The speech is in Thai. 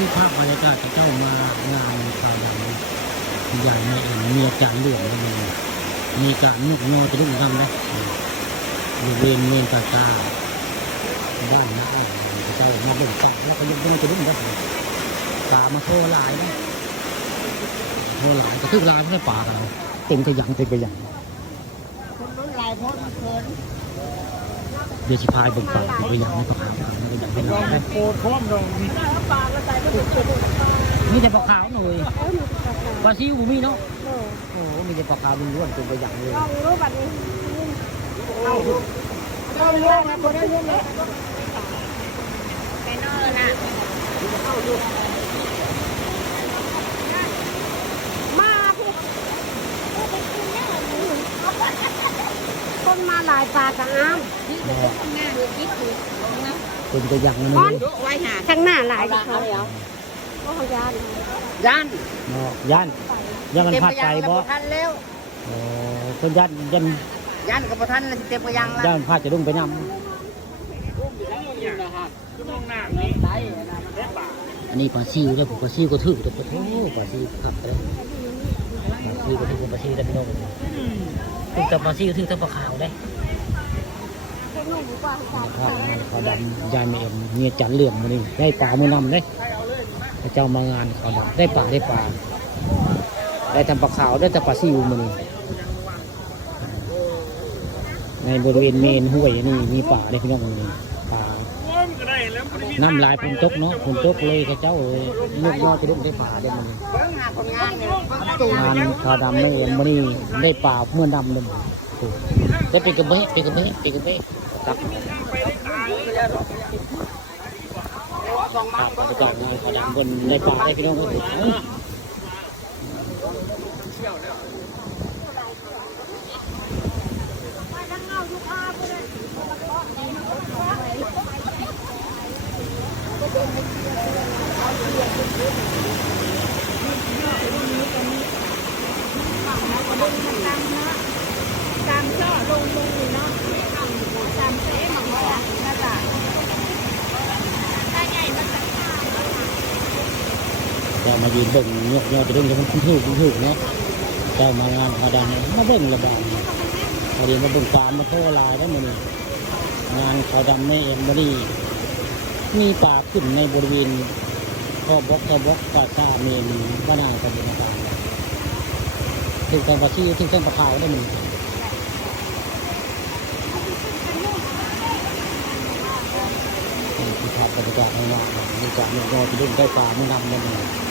ที่ภาพบรรยากาศเจ้ามางานข่าวอย่างใหญ่ในมีอาจารย์หลวงมีการนุกงอจะรุ่งทำนะอยู่เวรเมนตาตาบ้านนะเจ้ามาเบิ่งตาแล้วก็ยังไม่จะรุ่งได้ตามาโทรหลายนะโทรหลายกระทึกลายไม่ได้ป่ากันเราเต็มกระยังเต็มกระยัง คนรุ่นหลายพ้นเขิน เดี๋ยวชิพายเบิ่งป่าไปอย่างนี้ปลาขาวมันก็อย่างเป็นอะไร โคตรพร้อมลงปลาละใจก็ถูกจุด มีแต่ปลาขาวหน่อยปลาซิวมีเนาะโอ้มีแต่ปลาขาวล้วนๆเป็นไปอย่างเลย ลองรู้บัดนี้เอาเอาเรื่องนะคนได้เรื่องเลยไปนอนน่ะมาพี่คนมาหลายปลากระอ้ามเป็นไปอย่างนั้น ข้างหน้าหลายเขาก็เขาย่านเนาะยันมันพลาดไปบ่คนยัน กับท่านเต็มกระยังแล้ว ยันพลาดจะรุ่งไปนำอันนี้ปลาซิวแล้วผมปลาซิวก็ถือแต่โอ้ปลาซิวขับเลยปลาซิวก็ถือปลาซิวแต่พี่น้องถือแต่ปลาซิวถือแต่ปลาขาวได้เขาดำยายเมียเมียจันเหลื่อมมานี่ได้ปลามือนำได้พระเจ้ามางานเขาดำได้ปลาได้ทำปลาขาวได้แต่ปลาซิวมานี่ในบริเวณเมนห้วยนี่มีป่าได้พี่น้องนี่ป่าน้ำลายฝนตกเนาะฝนตกเลยเขาเจ้าเลยลูกน้อยจะได้ป่าได้มันงานเขาดำไม่มานี่ได้ป่าเมื่อดำเลยได้เป็นกระเบื้องตักประกอบงานเขาดำบนได้ป่าได้พี่น้องก็ถือตามช่อลงนี่เนาะตามเจ๊หมักหมอน่าจะได้ใหญ่มันจะ เจ้ามายืนเบิ่งยกจะดึงจะมันถูกเนาะเจ้ามางานเขาดำมาเบิ่งระบายพอดีมาเบิ่งการมาโทษลายได้มันงานเขาดำไม่เอ็มบอดี้มีป่าขึ้นในบริเวณข้อบล็อกกาซาเมนบ้านนางกันอยู่นะครับถึงตอนปลาชี้ถึงตอนปลาขาวได้มันที่ทำบรรยากาศในงานมีการยกจะดึงได้ป่าไม่นำนั่นเอง